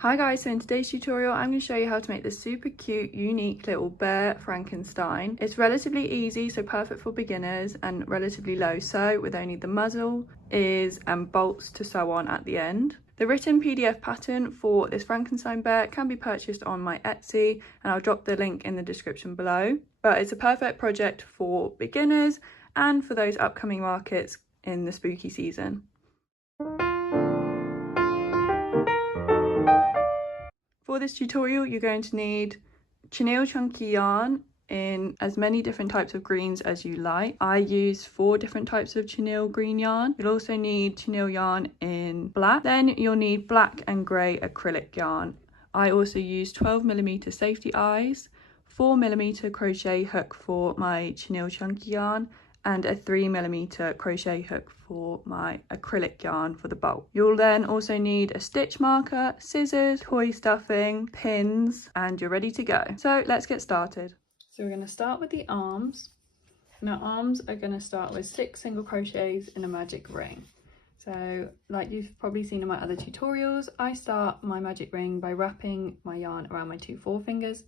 Hi guys, so in today's tutorial I'm going to show you how to make this super cute, unique little bear Frankenstein. It's relatively easy, so perfect for beginners, and relatively low sew with only the muzzle, ears and bolts to sew on at the end. The written PDF pattern for this Frankenstein bear can be purchased on my Etsy, and I'll drop the link in the description below. But it's a perfect project for beginners and for those upcoming markets in the spooky season. For this tutorial, you're going to need chenille chunky yarn in as many different types of greens as you like. I use 4 different types of chenille green yarn. You'll also need chenille yarn in black. Then you'll need black and grey acrylic yarn. I also use 12mm safety eyes, 4mm crochet hook for my chenille chunky yarn, and a 3mm crochet hook for my acrylic yarn for the bolt. You'll then also need a stitch marker, scissors, toy stuffing, pins, and you're ready to go. So let's get started. So we're going to start with the arms, and our arms are going to start with 6 single crochets in a magic ring. So like you've probably seen in my other tutorials, I start my magic ring by wrapping my yarn around my 2 forefingers.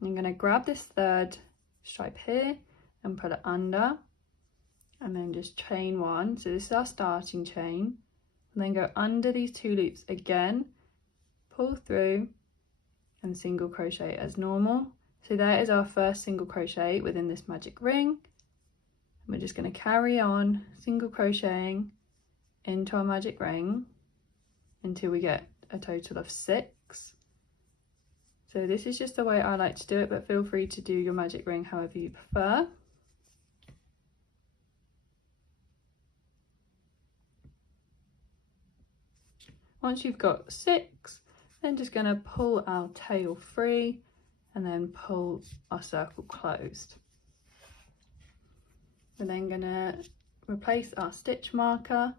I'm going to grab this 3rd stripe here and put it under, and then just chain 1. So this is our starting chain, and then go under these 2 loops again, pull through and single crochet as normal. So there is our first single crochet within this magic ring, and we're just going to carry on single crocheting into our magic ring until we get a total of 6. So this is just the way I like to do it, but feel free to do your magic ring however you prefer. Once you've got 6, then just going to pull our tail free and then pull our circle closed. We're then going to replace our stitch marker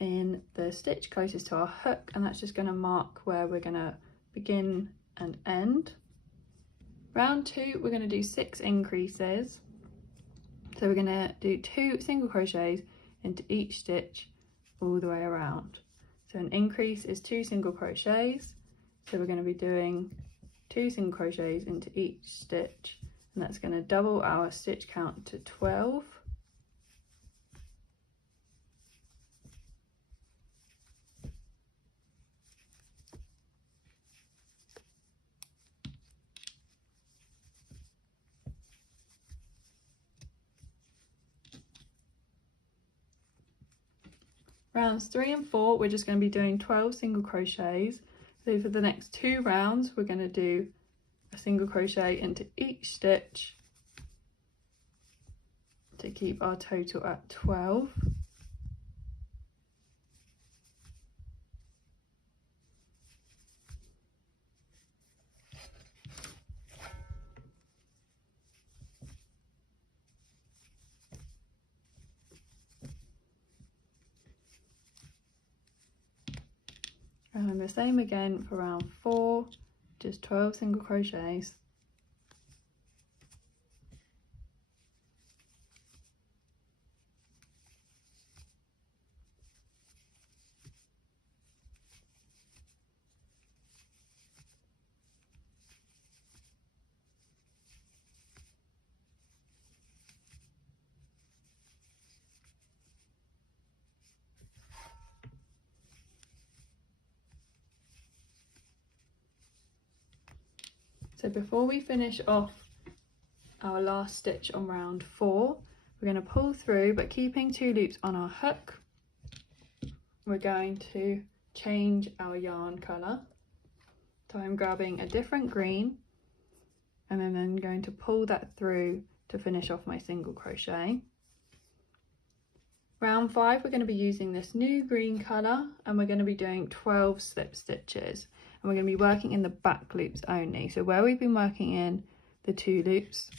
in the stitch closest to our hook, and that's just going to mark where we're going to begin and end. Round 2, we're going to do 6 increases. So we're going to do 2 single crochets into each stitch all the way around. So an increase is 2 single crochets, so we're going to be doing 2 single crochets into each stitch, and that's going to double our stitch count to 12. Rounds 3 and 4, we're just going to be doing 12 single crochets. So for the next 2 rounds, we're going to do a single crochet into each stitch to keep our total at 12. And the same again for round 4, just 12 single crochets. So before we finish off our last stitch on round 4, we're going to pull through, but keeping 2 loops on our hook. We're going to change our yarn colour. So I'm grabbing a different green, and then going to pull that through to finish off my single crochet. Round 5, we're going to be using this new green colour, and we're going to be doing 12 slip stitches, and we're going to be working in the back loops only. So where we've been working in the 2 loops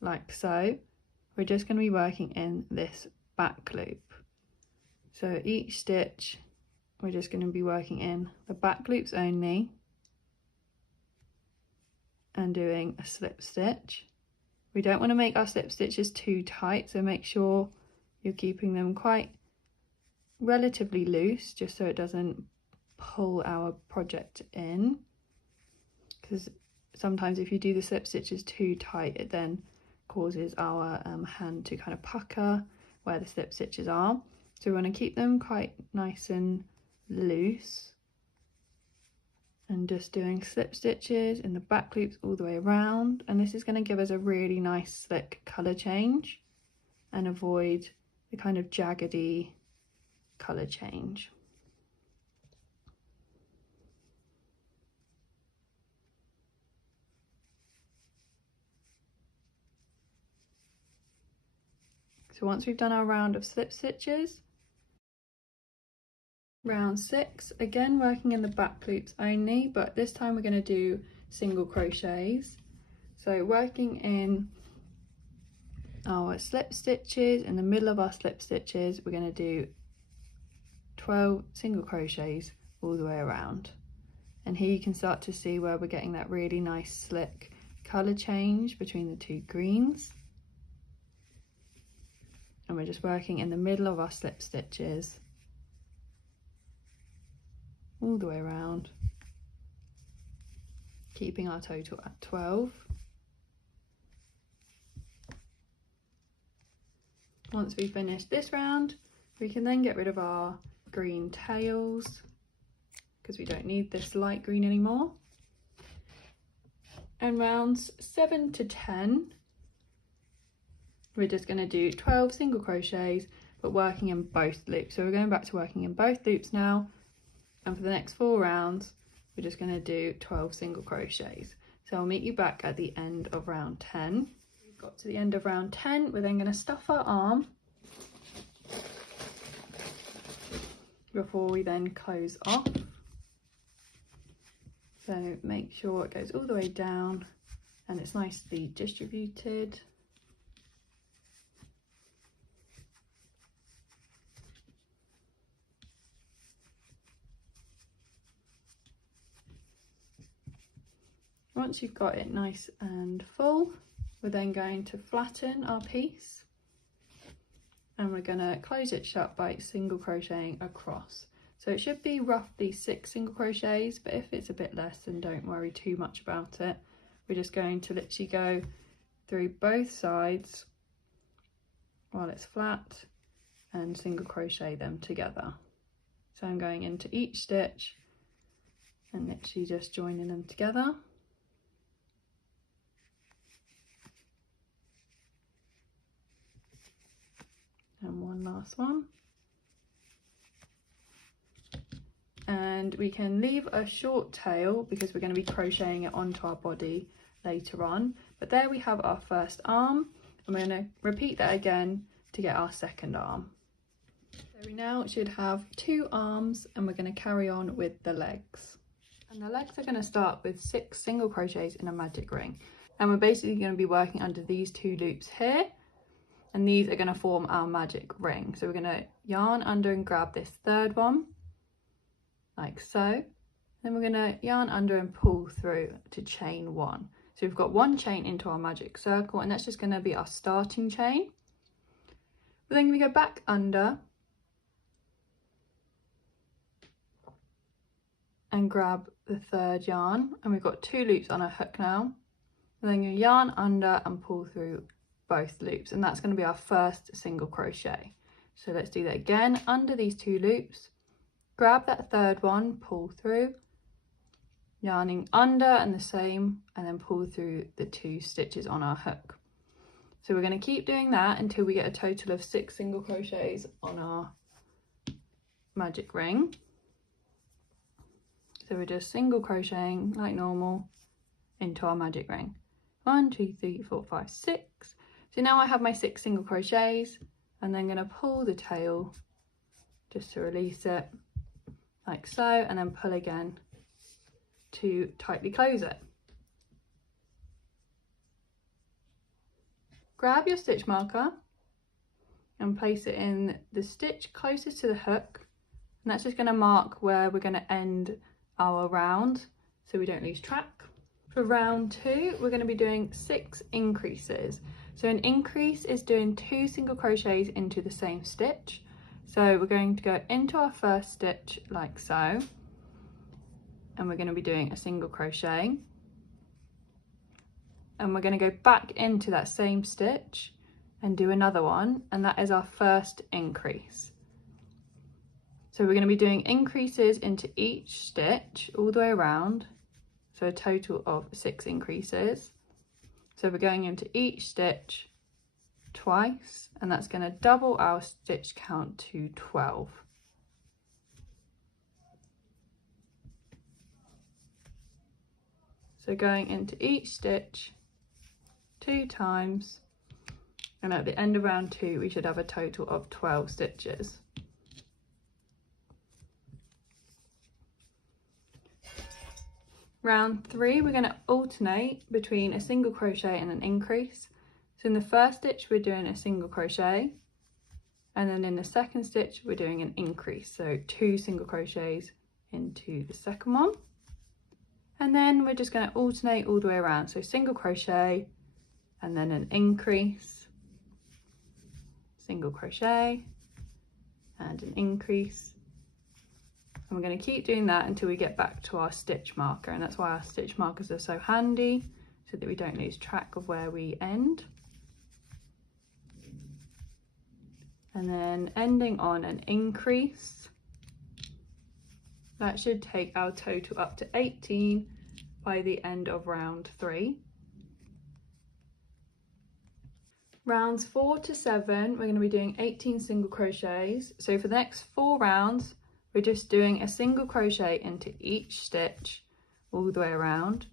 like so, we're just going to be working in this back loop. So each stitch we're just going to be working in the back loops only and doing a slip stitch. We don't want to make our slip stitches too tight, so make sure you're keeping them quite relatively loose, just so it doesn't pull our project in, because sometimes if you do the slip stitches too tight, it then causes our hand to kind of pucker where the slip stitches are. So we want to keep them quite nice and loose, and just doing slip stitches in the back loops all the way around. And this is going to give us a really nice slick colour change and avoid the kind of jaggedy colour change. So once we've done our round of slip stitches, round 6, again working in the back loops only, but this time we're going to do single crochets. So working in our slip stitches, in the middle of our slip stitches, we're going to do 12 single crochets all the way around. And here you can start to see where we're getting that really nice slick colour change between the two greens. And we're just working in the middle of our slip stitches all the way around, keeping our total at 12. Once we finish this round, we can then get rid of our green tails because we don't need this light green anymore. And rounds 7 to 10, we're just going to do 12 single crochets, but working in both loops. So we're going back to working in both loops now, and for the next 4 rounds we're just going to do 12 single crochets. So I'll meet you back at the end of round 10. We've got to the end of round 10, we're then going to stuff our arm before we then close off. So make sure it goes all the way down and it's nicely distributed. Once you've got it nice and full, we're then going to flatten our piece and we're going to close it shut by single crocheting across. So it should be roughly 6 single crochets, but if it's a bit less, then don't worry too much about it. We're just going to literally go through both sides while it's flat and single crochet them together. So I'm going into each stitch and literally just joining them together. And one last one. And we can leave a short tail because we're going to be crocheting it onto our body later on. But there we have our first arm, and we're going to repeat that again to get our second arm. So we now should have 2 arms, and we're going to carry on with the legs. And the legs are going to start with 6 single crochets in a magic ring. And we're basically going to be working under these 2 loops here. And these are going to form our magic ring. So we're going to yarn under and grab this 3rd one, like so. Then we're going to yarn under and pull through to chain 1. So we've got 1 chain into our magic circle, and that's just going to be our starting chain. We're then going to go back under and grab the 3rd yarn, and we've got 2 loops on our hook now. We're then going to yarn under and pull through both loops, and that's going to be our first single crochet. So let's do that again. Under these 2 loops, grab that 3rd one, pull through, yarning under and the same, and then pull through the 2 stitches on our hook. So we're going to keep doing that until we get a total of 6 single crochets on our magic ring. So we're just single crocheting like normal into our magic ring. 1, 2, 3, 4, 5, 6. So now I have my 6 single crochets, and then going to pull the tail just to release it like so, and then pull again to tightly close it. Grab your stitch marker and place it in the stitch closest to the hook, and that's just going to mark where we're going to end our round so we don't lose track. For round 2, we're going to be doing 6 increases. So an increase is doing 2 single crochets into the same stitch. So we're going to go into our first stitch like so, and we're going to be doing a single crochet, and we're going to go back into that same stitch and do another one, and that is our first increase. So we're going to be doing increases into each stitch all the way around, so a total of 6 increases. So we're going into each stitch twice, and that's going to double our stitch count to 12. So going into each stitch 2 times, and at the end of round 2 we should have a total of 12 stitches. Round 3 we're going to alternate between a single crochet and an increase. So in the first stitch we're doing a single crochet, and then in the second stitch we're doing an increase, so 2 single crochets into the second one, and then we're just going to alternate all the way around, so single crochet and then an increase, single crochet and an increase, and we're going to keep doing that until we get back to our stitch marker, and that's why our stitch markers are so handy, so that we don't lose track of where we end. And then ending on an increase, that should take our total up to 18 by the end of round 3. Rounds 4 to 7 we're going to be doing 18 single crochets, so for the next 4 rounds we're just doing a single crochet into each stitch all the way around.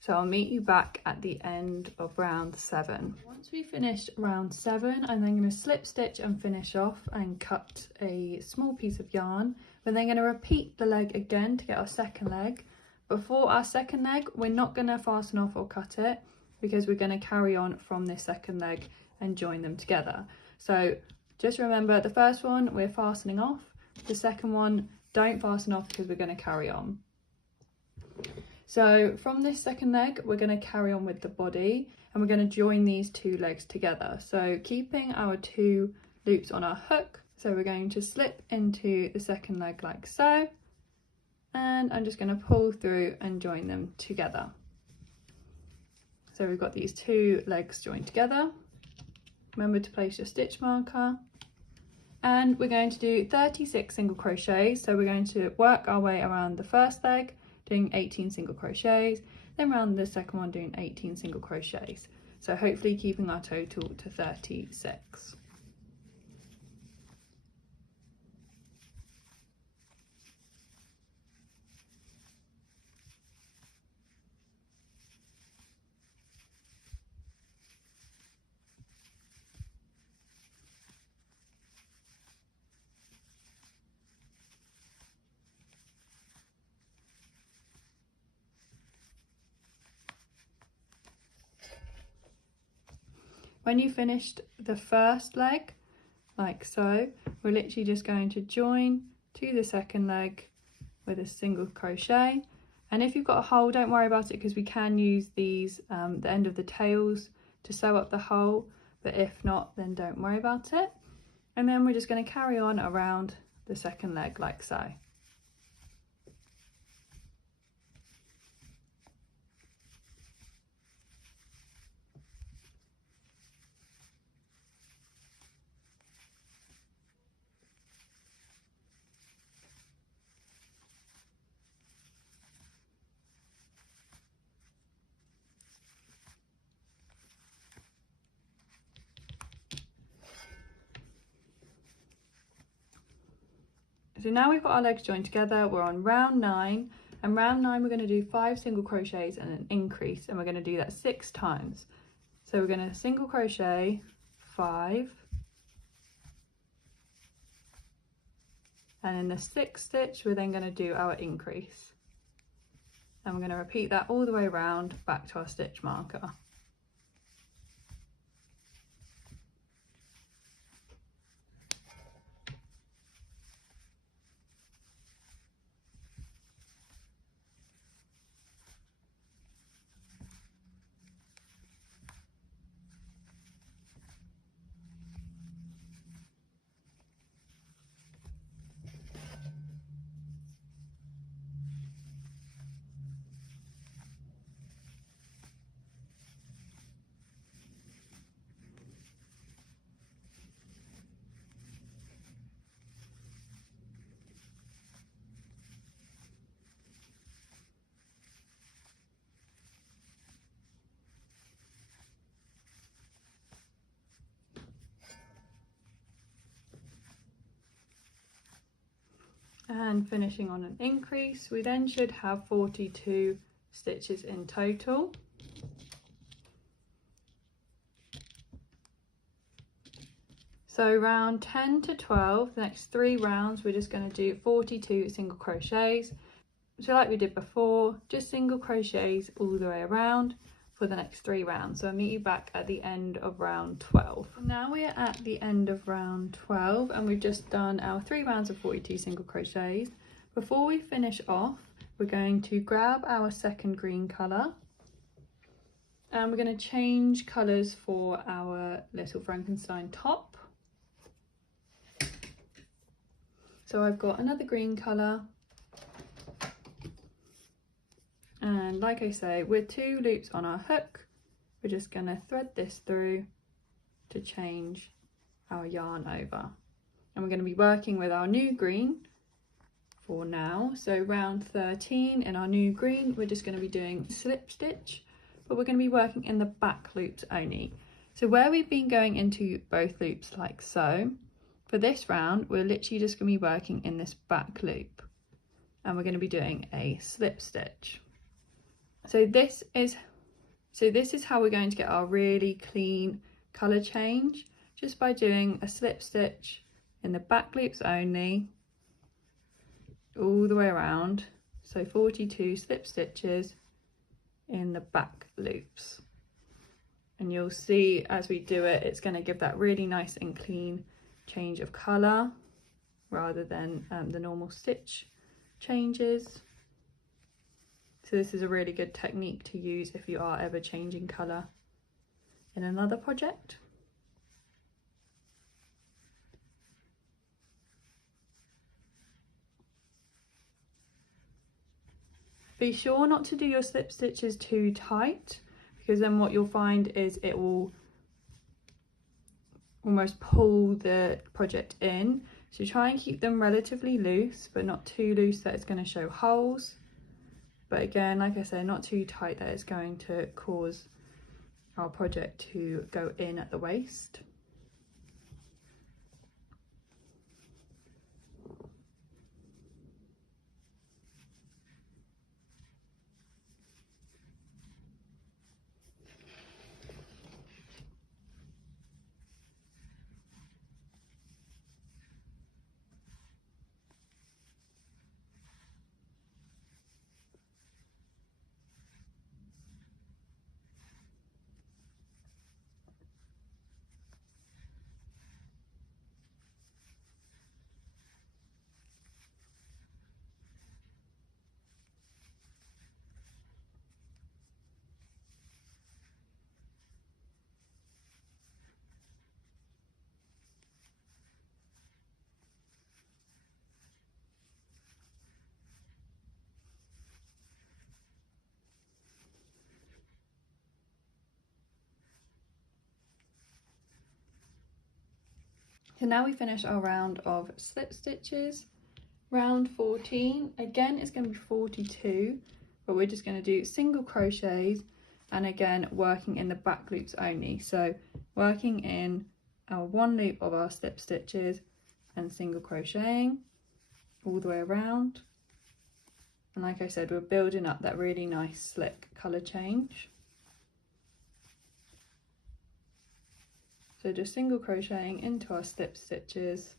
So I'll meet you back at the end of round 7. Once we finish round 7, I'm then going to slip stitch and finish off and cut a small piece of yarn. We're then going to repeat the leg again to get our second leg. Before our second leg, we're not going to fasten off or cut it, because we're going to carry on from this second leg and join them together. So just remember, the first one we're fastening off, the second one don't fasten off because we're going to carry on. So from this second leg we're going to carry on with the body, and we're going to join these 2 legs together, so keeping our 2 loops on our hook. So we're going to slip into the second leg like so, and I'm just going to pull through and join them together. So we've got these 2 legs joined together. Remember to place your stitch marker, and we're going to do 36 single crochets. So we're going to work our way around the first leg doing 18 single crochets, then round the second one doing 18 single crochets, so hopefully keeping our total to 36. When you finished the first leg, like so, we're literally just going to join to the second leg with a single crochet. And if you've got a hole, don't worry about it, because we can use these, the end of the tails, to sew up the hole, but if not, then don't worry about it. And then we're just going to carry on around the second leg like so. So now we've got our legs joined together, we're on round 9, and round 9 we're going to do 5 single crochets and an increase, and we're going to do that 6 times. So we're going to single crochet 5, and in the 6th stitch we're then going to do our increase, and we're going to repeat that all the way around back to our stitch marker. and finishing on an increase. We then should have 42 stitches in total. So round 10 to 12, the next 3 rounds, we're just going to do 42 single crochets. So like we did before, just single crochets all the way around for the next 3 rounds. So I'll meet you back at the end of round 12. Now we are at the end of round 12 and we've just done our 3 rounds of 42 single crochets. Before we finish off, we're going to grab our second green colour and we're going to change colours for our little Frankenstein top. So I've got another green colour, and like I say, with 2 loops on our hook, we're just going to thread this through to change our yarn over. And we're going to be working with our new green for now. So round 13 in our new green, we're just going to be doing slip stitch, but we're going to be working in the back loops only. So where we've been going into both loops like so, for this round, we're literally just going to be working in this back loop and we're going to be doing a slip stitch. So this is how we're going to get our really clean colour change, just by doing a slip stitch in the back loops only, all the way around. So 42 slip stitches in the back loops. And you'll see as we do it, it's going to give that really nice and clean change of colour rather than the normal stitch changes. So this is a really good technique to use if you are ever changing colour in another project. Be sure not to do your slip stitches too tight, because then what you'll find is it will almost pull the project in. So try and keep them relatively loose, but not too loose that it's going to show holes. But again, like I said, not too tight that it's going to cause our project to go in at the waist. So now we finish our round of slip stitches. Round 14, again it's going to be 42, but we're just going to do single crochets and again working in the back loops only. So working in our 1 loop of our slip stitches and single crocheting all the way around. And like I said, we're building up that really nice slick colour change. So just single crocheting into our slip stitches.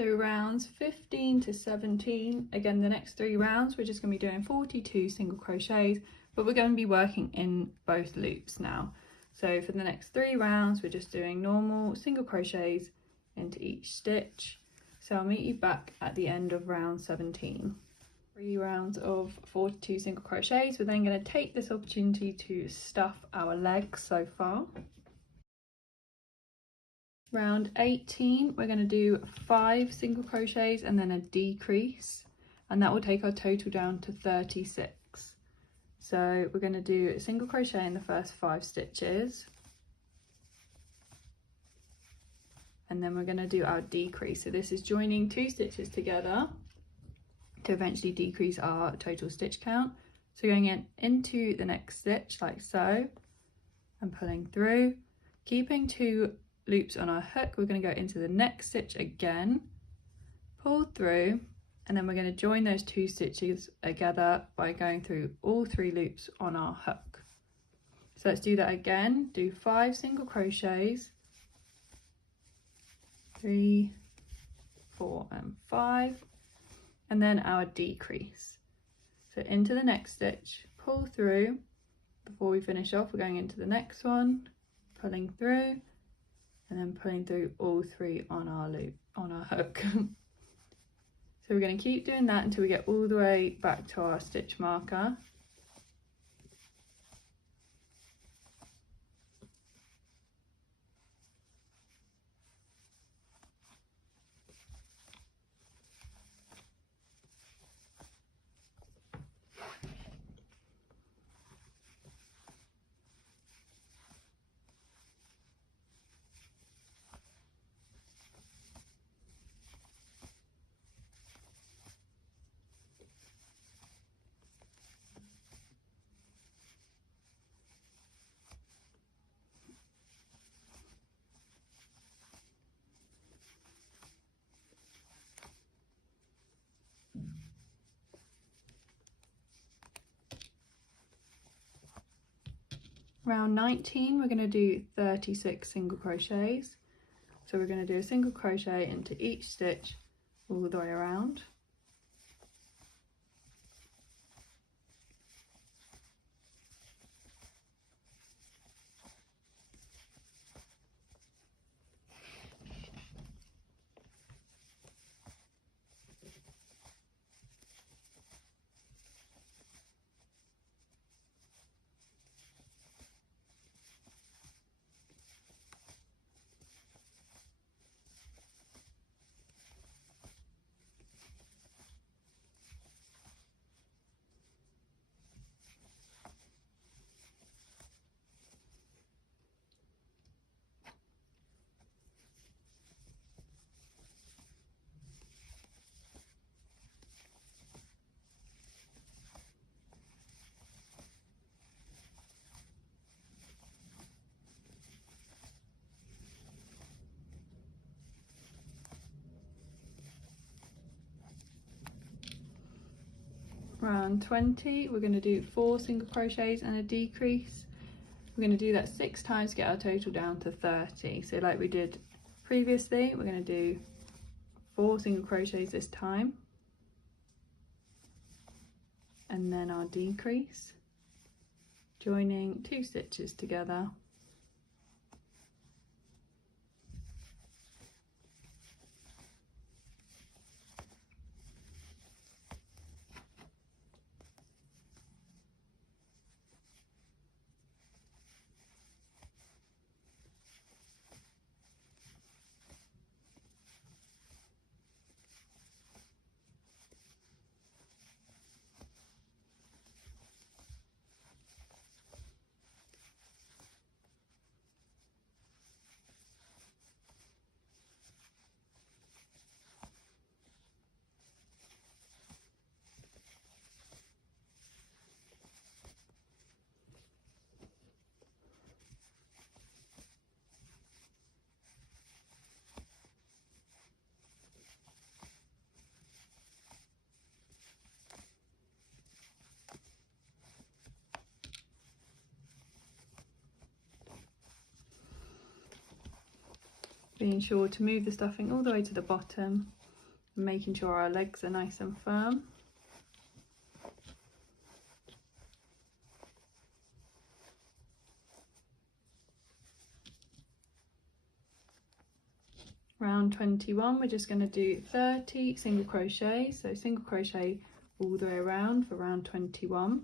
So rounds 15 to 17, again the next 3 rounds we're just going to be doing 42 single crochets, but we're going to be working in both loops now. So for the next 3 rounds we're just doing normal single crochets into each stitch. So I'll meet you back at the end of round 17. 3 rounds of 42 single crochets. We're then going to take this opportunity to stuff our legs so far. Round 18 we're going to do 5 single crochets and then a decrease, and that will take our total down to 36. So we're going to do a single crochet in the first 5 stitches, and then we're going to do our decrease. So this is joining 2 stitches together to eventually decrease our total stitch count. So going into the next stitch like so and pulling through, keeping 2 loops on our hook, we're going to go into the next stitch again, pull through, and then we're going to join those 2 stitches together by going through all 3 loops on our hook. So let's do that again. Do 5 single crochets, 3, 4 and 5, and then our decrease. So into the next stitch, pull through. Before we finish off, we're going into the next one, pulling through, and then pulling through all 3 on our loop, on our hook. So we're going to keep doing that until we get all the way back to our stitch marker. Round 19 we're going to do 36 single crochets. So we're going to do a single crochet into each stitch all the way around. Round 20 we're going to do 4 single crochets and a decrease. We're going to do that 6 times to get our total down to 30. So like we did previously, we're going to do 4 single crochets this time, and then our decrease, joining 2 stitches together. Being sure to move the stuffing all the way to the bottom making sure our legs are nice and firm. Round 21, we're just going to do 30 single crochets, so single crochet all the way around for round 21.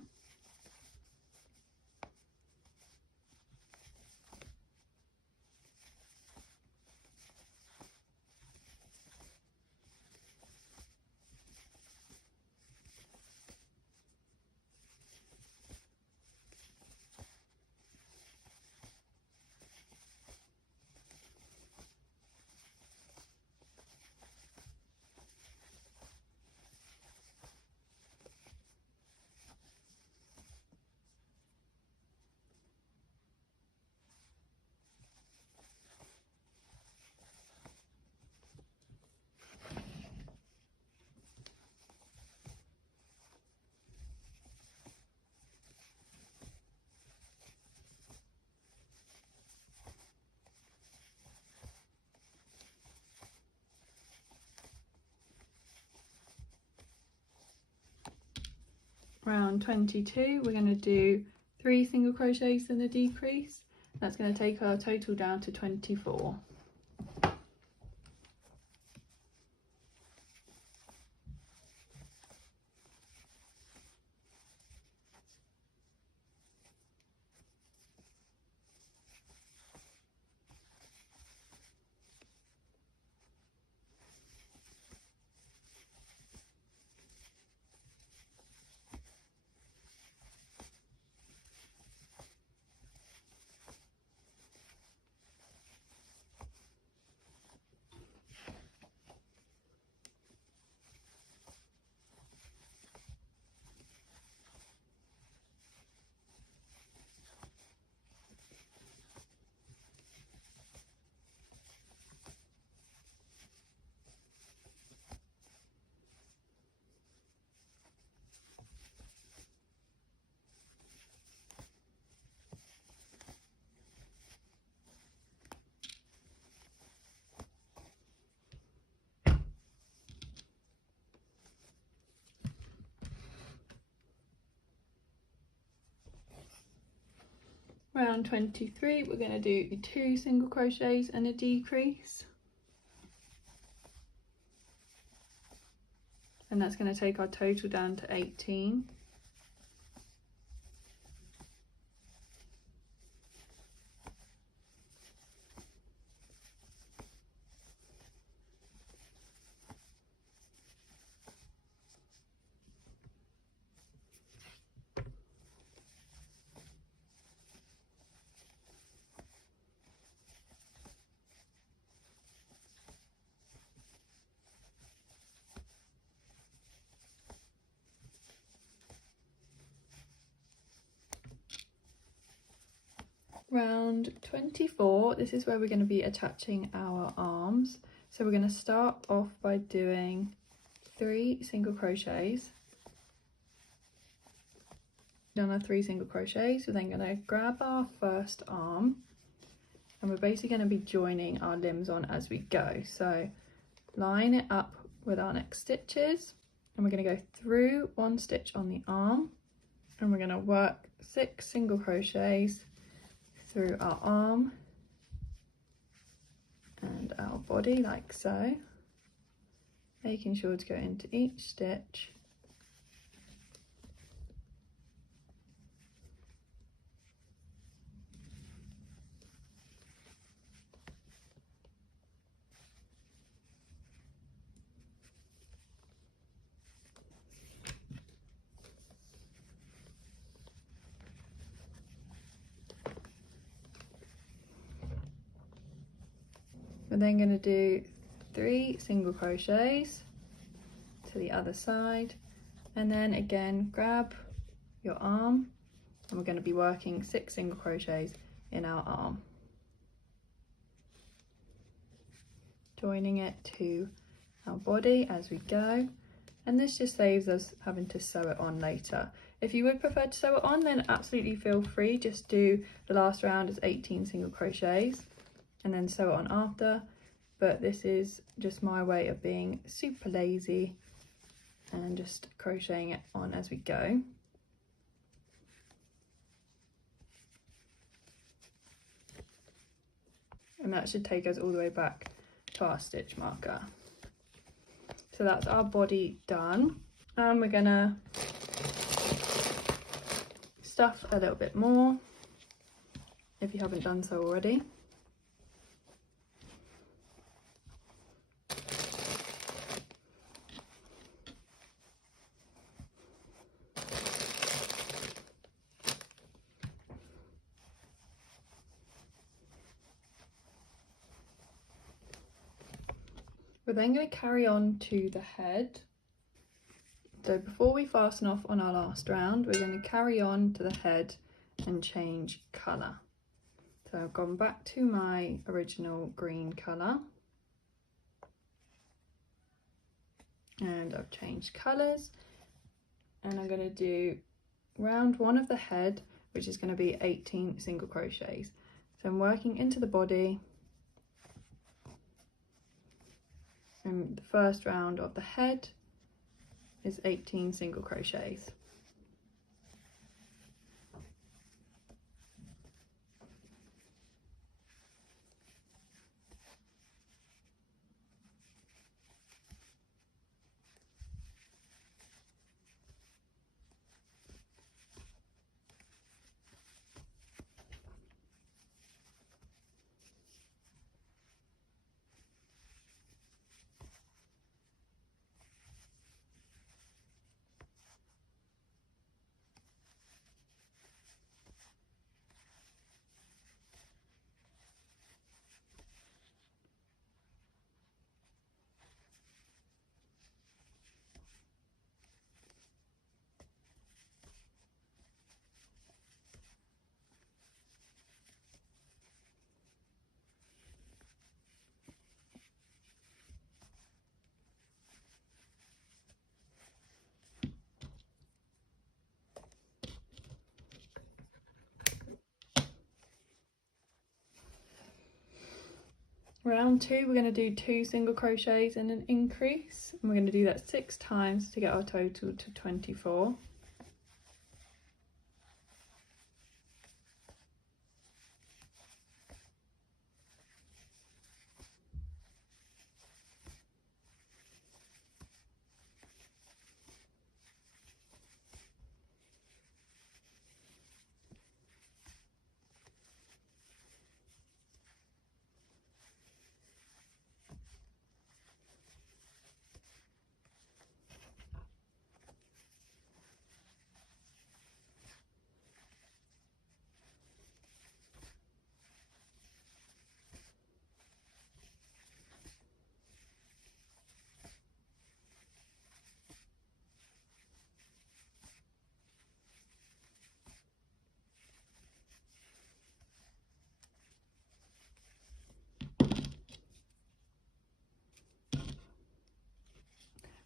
Round 22, we're going to do 3 single crochets and a decrease. That's going to take our total down to 24. Round 23, we're going to do 2 single crochets and a decrease. And that's going to take our total down to 18. Round 24, this is where we're going to be attaching our arms. So we're going to start off by doing 3 single crochets. Done our 3 single crochets, we're then going to grab our first arm and we're basically going to be joining our limbs on as we go. So line it up with our next stitches and we're going to go through 1 stitch on the arm and we're going to work 6 single crochets through our arm and our body like so, making sure to go into each stitch. We're then going to do 3 single crochets to the other side and then again grab your arm and we're going to be working 6 single crochets in our arm, joining it to our body as we go, and this just saves us having to sew it on later. If you would prefer to sew it on, then absolutely feel free, just do the last round as 18 single crochets and then sew it on after. but this is just my way of being super lazy and just crocheting it on as we go. And that should take us all the way back to our stitch marker. So that's our body done, and we're gonna stuff a little bit more if you haven't done so already. We're then going to carry on to the head. So before we fasten off on our last round, we're going to carry on to the head and change colour. So I've gone back to my original green colour and I've changed colours, and I'm going to do round one of the head, which is going to be 18 single crochets. So I'm working into the body, and the first round of the head is 18 single crochets. Round two, we're going to do 2 single crochets and an increase, and we're going to do that 6 times to get our total to 24.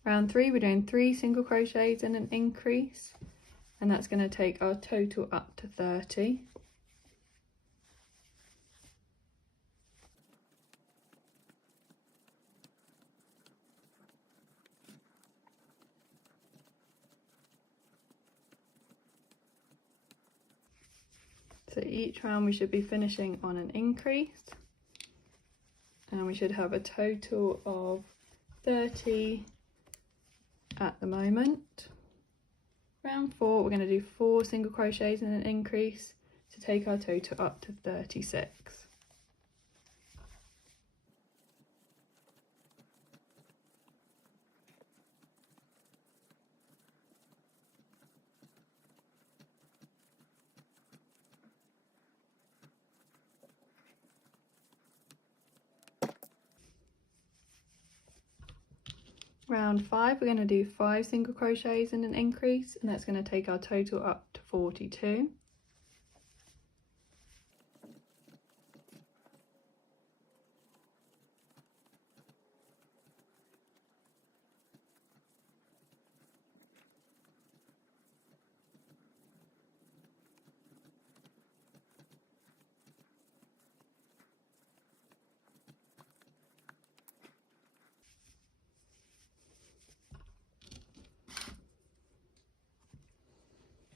Round three, we're doing 3 single crochets and an increase, and that's going to take our total up to 30. So each round we should be finishing on an increase, and we should have a total of 30 at the moment. Round 4, we're going to do 4 single crochets and an increase to take our total up to 36. Round 5, we're going to do 5 single crochets and an increase, and that's going to take our total up to 42.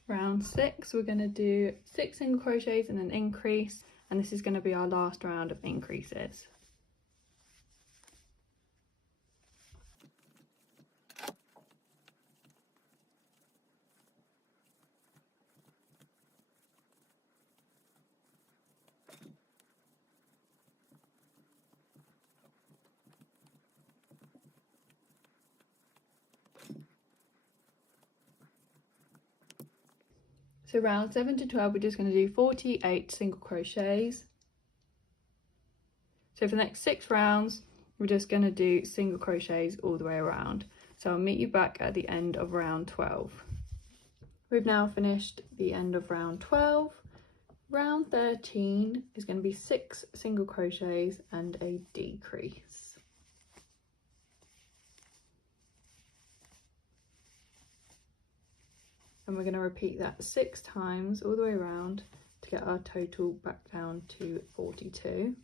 Round 6, we're going to do 6 single crochets and an increase, and this is going to be our last round of increases. So round 7 to 12, we're just going to do 48 single crochets. So for the next 6 rounds, we're just going to do single crochets all the way around. So I'll meet you back at the end of round 12. We've now finished the end of round 12. Round 13 is going to be 6 single crochets and a decrease. And we're going to repeat that 6 times all the way around to get our total back down to 42.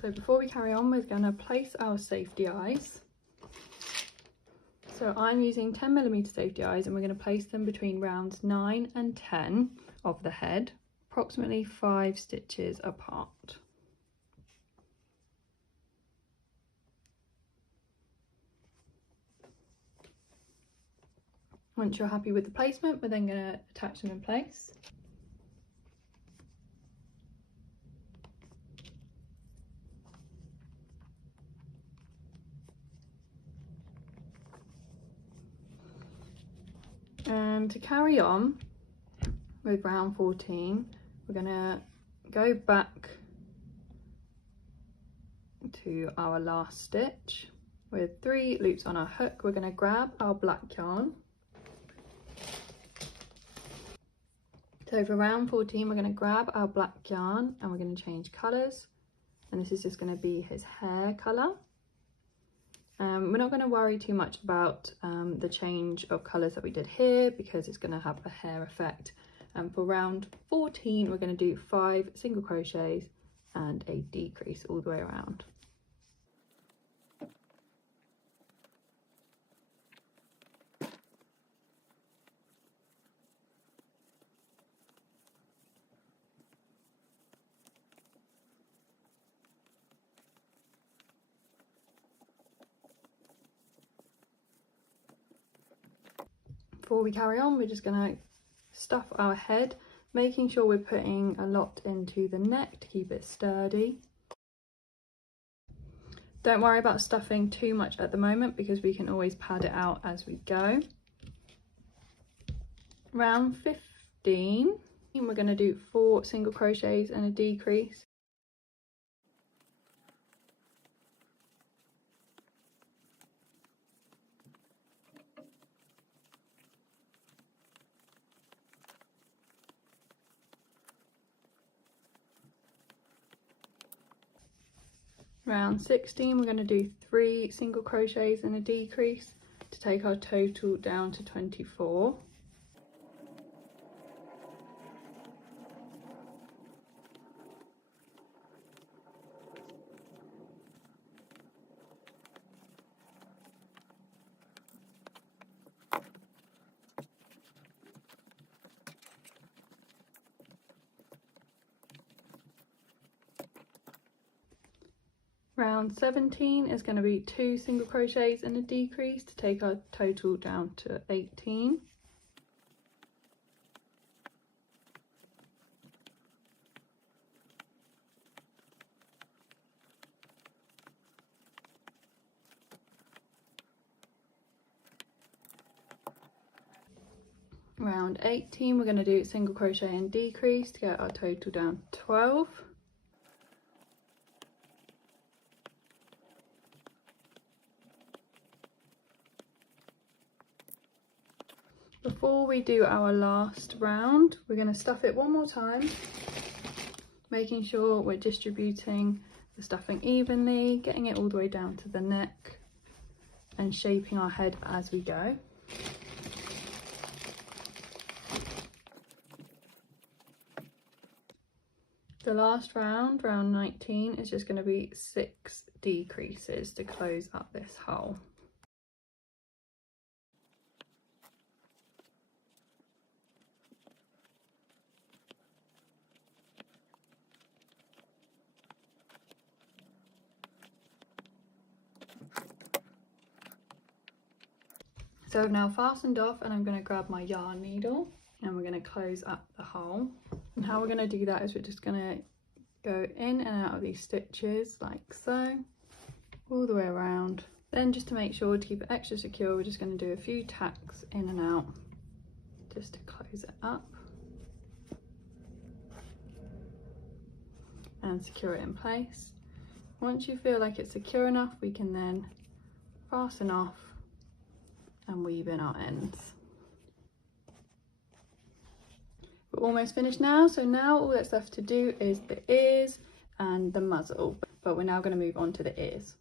So before we carry on, we're going to place our safety eyes. So I'm using 10mm safety eyes, and we're going to place them between rounds 9 and 10 of the head, approximately 5 stitches apart. Once you're happy with the placement, we're then going to attach them in place. And to carry on with round 14, we're going to go back to our last stitch with 3 loops on our hook. We're going to grab our black yarn. So for round 14, we're going to grab our black yarn and we're going to change colours, and this is just going to be his hair colour. We're not going to worry too much about the change of colours that we did here because it's going to have a hair effect. For round 14, we're going to do 5 single crochets and a decrease all the way around. Before we carry on, we're just going to stuff our head, making sure we're putting a lot into the neck to keep it sturdy. Don't worry about stuffing too much at the moment because we can always pad it out as we go. Round 15, we're going to do 4 single crochets and a decrease. Round 16, we're going to do 3 single crochets and a decrease to take our total down to 24. Round 17 is going to be 2 single crochets and a decrease to take our total down to 18. Round 18, we're going to do single crochet and decrease to get our total down to 12. Before we do our last round, we're going to stuff it one more time, making sure we're distributing the stuffing evenly, getting it all the way down to the neck and shaping our head as we go. The last round, round 19, is just going to be 6 decreases to close up this hole. So I've now fastened off, and I'm going to grab my yarn needle and we're going to close up the hole. And how we're going to do that is we're just going to go in and out of these stitches like so, all the way around. Then just to make sure to keep it extra secure, we're just going to do a few tacks in and out just to close it up and secure it in place. Once you feel like it's secure enough, we can then fasten off and weave in our ends. We're almost finished now, so now all that's left to do is the ears and the muzzle, but we're now going to move on to the ears.